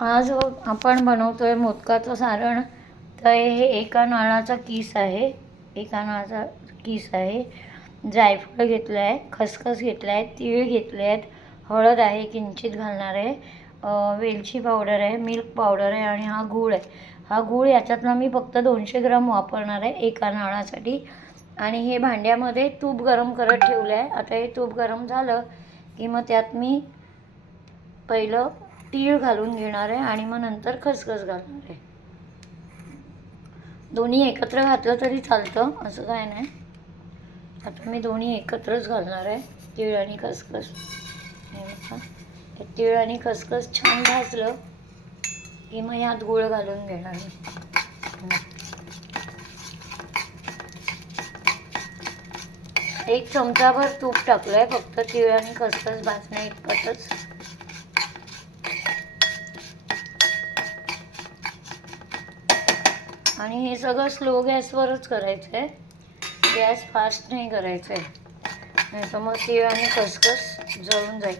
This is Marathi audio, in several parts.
आज आपण बनवतोय मोदकाचं सारण. तर हे एका नारळाचा किस आहे, एका नारळाचा किस आहे. जायफळ घेतलं आहे, खसखस घेतलं आहे, तीळ घेतले आहेत, हळद आहे किंचित घालणार आहे, वेलची पावडर आहे, मिल्क पावडर आहे आणि हा गूळ आहे. हा गूळ याच्यातनं मी फक्त 200 ग्राम वापरणार आहे एका नारळासाठी. आणि हे भांड्यामध्ये तूप गरम करत ठेवलं आहे. आता हे तूप गरम झालं की मग त्यात मी पहिलं तीळ घालून घेणार आहे आणि मग नंतर खसखस घालणार आहे. दोन्ही एकत्र घातलं तरी चालतं, असं काय नाही. आता मी दोन्ही एकत्रच घालणार आहे, तीळ आणि खसखस. हे बघा, हे तीळ आणि खसखस छान भाजलं की मग यात गूळ घालून घेणार आहे. एक चमचाभर तूप टाकलं आहे, फक्त तीळ आणि खसखस भाजण्या इतपतच. आणि हे सगळं स्लो गॅसवरच करायचं आहे, गॅस फास्ट नाही करायचं आहे, नाही तर मग तीळ आणि खसखस जळून जाईल.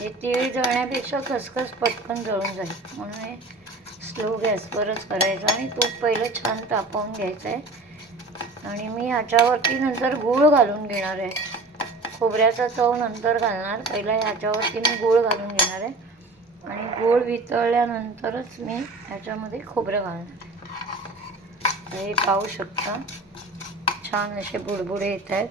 हे तीळ जळण्यापेक्षा खसखस पटकन जळून जाईल, म्हणून हे स्लो गॅसवरच करायचं. आणि तूप पहिलं छान तापवून घ्यायचं आहे. आणि मी ह्याच्यावरती नंतर गूळ घालून घेणार आहे. खोबऱ्याचा चव नंतर घालणार, पहिला ह्याच्यावरती मी गूळ घालून घेणार आहे. आणि गूळ वितळल्यानंतरच मी ह्याच्यामध्ये खोबरं घालणार आहे. हे पाहू शकता, छान असे बुडबुडे येत आहेत.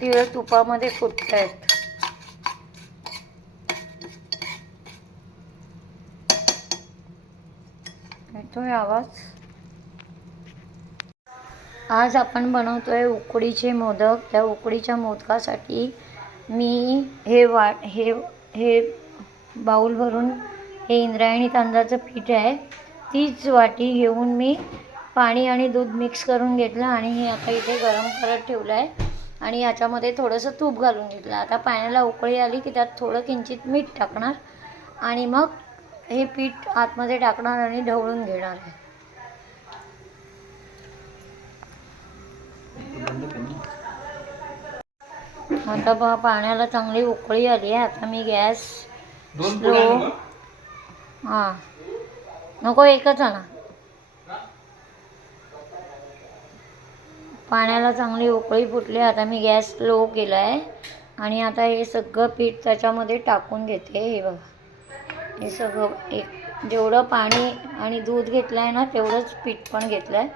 तीळ तुपामध्ये फुटत आहेत. येतोय आवाज? आज आपण बनवतोय उकडीचे मोदक. त्या उकडीच्या मोदकासाठी मी हे बाऊल भरून हे इंद्रायणी तांदळाचं पीठ आहे. तीच वाटी घेऊन मी पाणी आणि दूध मिक्स करून घेतलं आणि हे आता इथे गरम करत ठेवलं आहे. आणि याच्यामध्ये थोडंसं तूप घालून घेतलं. आता पाण्याला उकळी आली की त्यात थोडं किंचित मीठ टाकणार आणि मग हे पीठ आतमध्ये टाकणार आणि ढवळून घेणार आहे. आता पहा, पाण्याला चांगली उकळी आली आहे. आता मी गॅस स्लो, हां नको एकच आणा. पाण्याला चांगली उकळी फुटली. आता मी गॅस स्लो केला आहे आणि आता हे सगळं पीठ त्याच्यामध्ये टाकून घेते. हे बघा, हे सगळं जेवढं पाणी आणि दूध घेतलं आहे ना तेवढंच पीठ पण घेतलं आहे.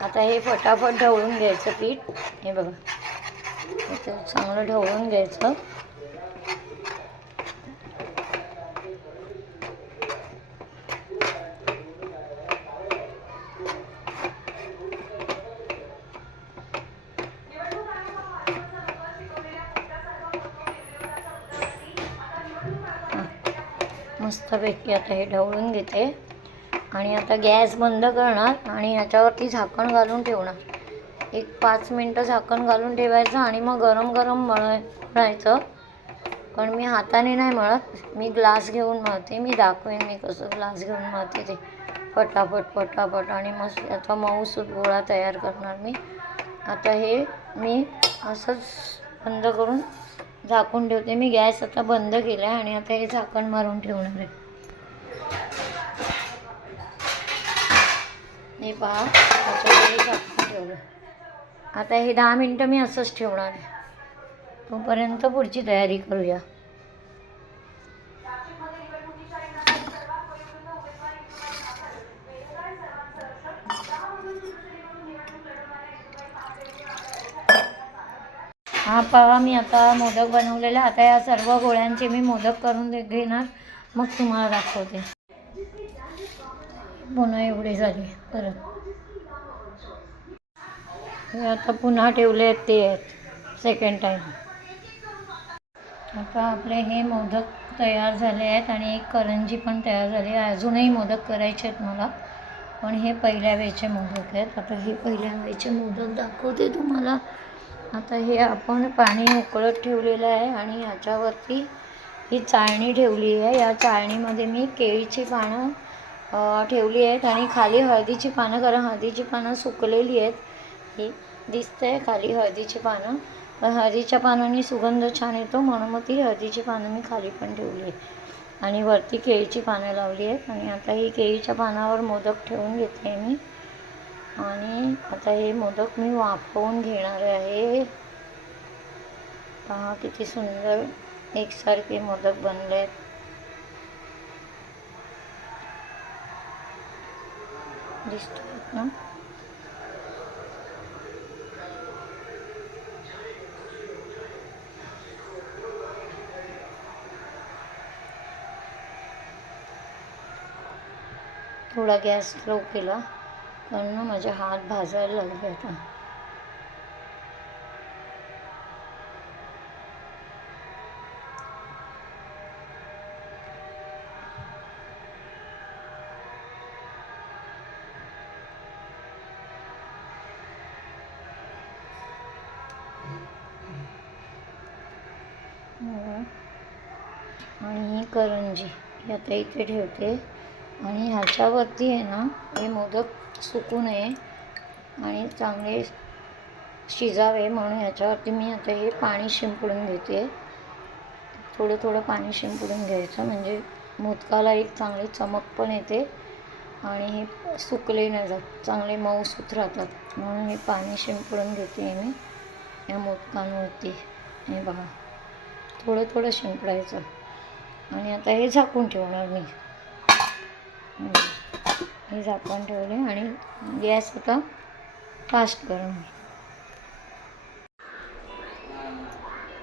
आता हे फटाफट ढवळून घ्यायचं पीठ. हे बघा, हे चांगलं ढवळून घ्यायचं. मस्तपैकी आता हे ढवळून घेते आणि आता गॅस बंद करणार आणि ह्याच्यावरती झाकण घालून ठेवणार. एक 5 मिनटं झाकण घालून ठेवायचं आणि मग गरम गरम मळायचं. पण मी हाताने नाही मळत, मी ग्लास घेऊन मळते. मी दाखवेन मी कसं ग्लास घेऊन मळते ते, पटापट. आणि मस्त याचा मऊसूत गोळा तयार करणार मी. आता हे मी असंच बंद करून झाकून ठेवते. मी गॅस आता बंद केला आहे आणि आता हे झाकण मारून ठेवणार आहे. हे पहा, त्याच्यावर झाकून ठेवलं. आता हे 10 मिनटं मी असंच ठेवणार आहे. तोपर्यंत पुढची तयारी करूया. हा पहा, मी आता मोदक बनवलेला. आता या सर्व गोळ्यांचे मी मोदक करून घेणार, मग तुम्हाला दाखवते. पुन्हा एवढे झाले परत. हे आता पुन्हा ठेवले आहेत ते आहेत सेकंड टाईम. आता आपले हे मोदक तयार झाले आहेत आणि एक करंजी पण तयार झाली आहे. अजूनही मोदक करायचे आहेत मला, पण हे पहिल्या वेळचे मोदक आहेत. आता हे पहिल्या वेळचे मोदक दाखवते तुम्हाला. आता हे आपण पाणी उकळत ठेवलेलं आहे आणि ह्याच्यावरती ही चाळणी ठेवली आहे. या चाळणीमध्ये मी केळीची पानं ठेवली आहेत आणि खाली हळदीची पानं, कारण हळदीची पानं सुकलेली आहेत. ही दिसतंय खाली हळदीची पानं, पण हळदीच्या पानांनी सुगंध छान येतो म्हणून मग ती हळदीची पानं मी खाली पण ठेवली आहे आणि वरती केळीची पानं लावली आहेत. आणि आता ही केळीच्या पानावर मोदक ठेवून घेते मी आणि आता हे मोदक मी वाफवून घेणार आहे. पहा किती सुंदर एकसारखे मोदक बनले आहेत. दिसतात ना? थोडा गॅस स्लो केला कारण ना माझे हात भाजायला लागले आता. आणि ही करंजी ही आता इथे ठेवते आणि ह्याच्यावरती आहे ना हे मोदक सुकू नये आणि चांगले शिजावे म्हणून ह्याच्यावरती मी आता हे पाणी शिंपडून घेते. थोडं थोडं पाणी शिंपडून घ्यायचं म्हणजे मोदकाला एक चांगली चमक पण येते आणि हे सुकले नाही जात, चांगले मऊसूत राहतात म्हणून हे पाणी शिंपडून घेते मी या मोदकांवरती. हे बघा थोडं थोडं शिंपडायचं आणि आता हे झाकून ठेवणार मी. हे झाकून ठेवले आणि गॅस आता फास्ट करून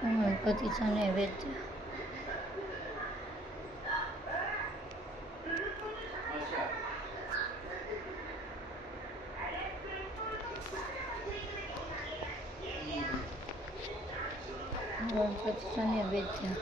गणपतीचा नैवेद्य. गणपतीचा नैवेद्य